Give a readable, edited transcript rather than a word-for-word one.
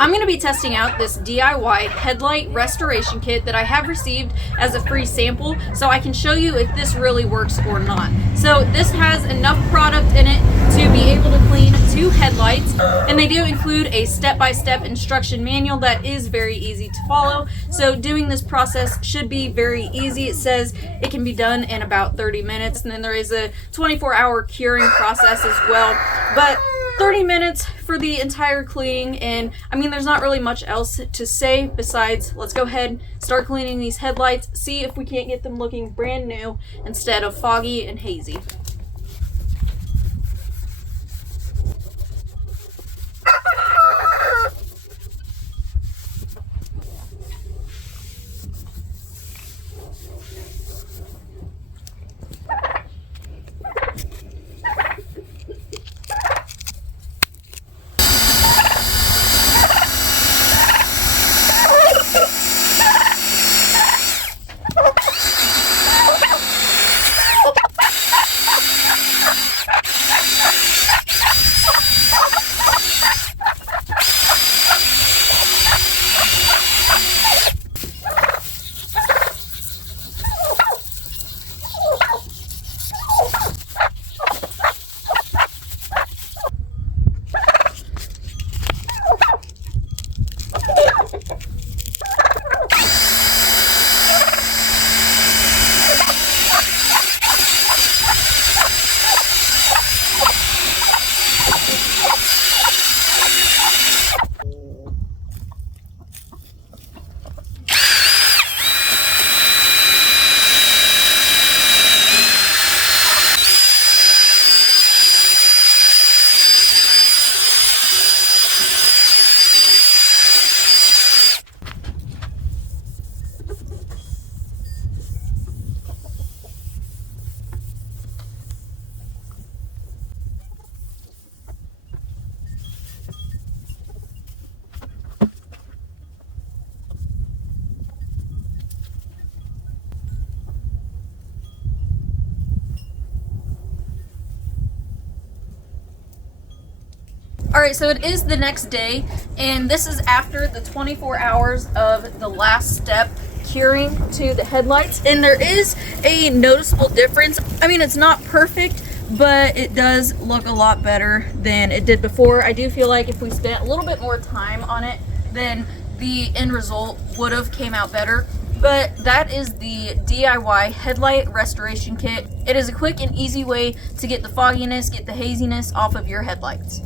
I'm going to be testing out this DIY headlight restoration kit that I have received as a free sample, so I can show you if this really works or not. So this has enough product in it to be able to clean 2 headlights, and they do include a step-by-step instruction manual that is very easy to follow. So doing this process should be very easy. It says it can be done in about 30 minutes, and then there is a 24-hour curing process as well. But 30 minutes for the entire cleaning, and I mean, there's not really much else to say besides let's go ahead, start cleaning these headlights, see if we can't get them looking brand new instead of foggy and hazy. Alright, so it is the next day, and this is after the 24 hours of the last step curing to the headlights, and there is a noticeable difference. I mean, it's not perfect, but it does look a lot better than it did before. I do feel like if we spent a little bit more time on it, then the end result would have came out better. But that is the DIY Headlight Restoration Kit. It is a quick and easy way to get the fogginess, get the haziness off of your headlights.